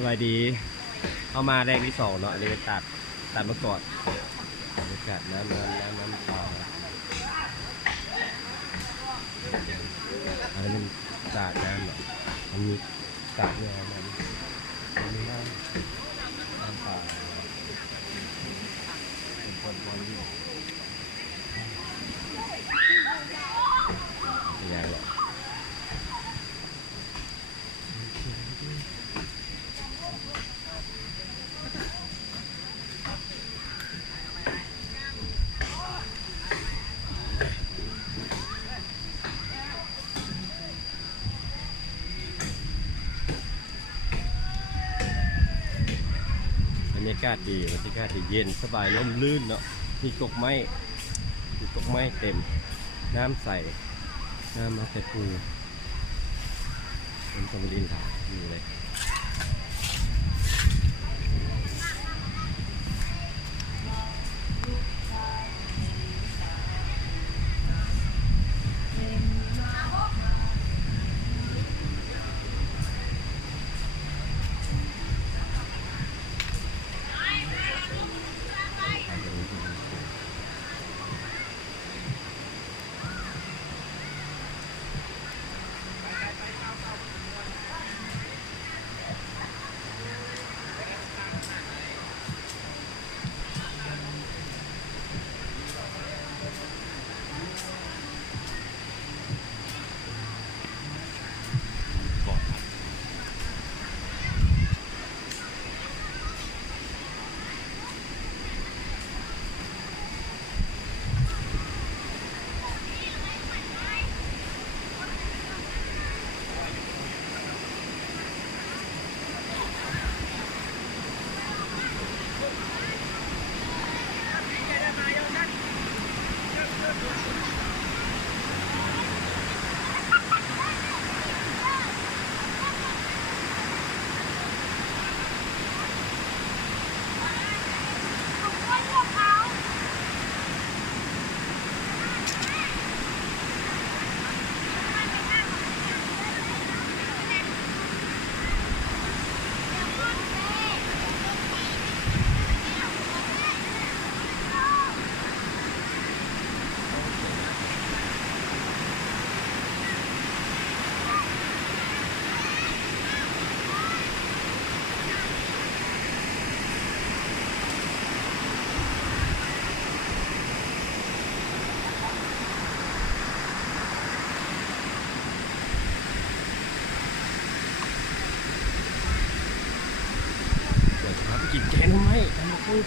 สบายดีเอามาแรกที่สองเนาะอันนี้ตัดมาก่อนบรรยากาศน้ำปลาอันนี้มันสาดน้ำเนาะมันมีสาดเนี่ยมันมีน้ำปลาเป็นคนบอลอยู่ใหญ่หรอกบรรยากาศดีเย็นสบายร่มรื่นเนาะมีกกไม้เต็มน้ำใสน้ำมาแต่ปูเป็นสมดินถาอยู่เลยกินแกงทำไมกันมาพูด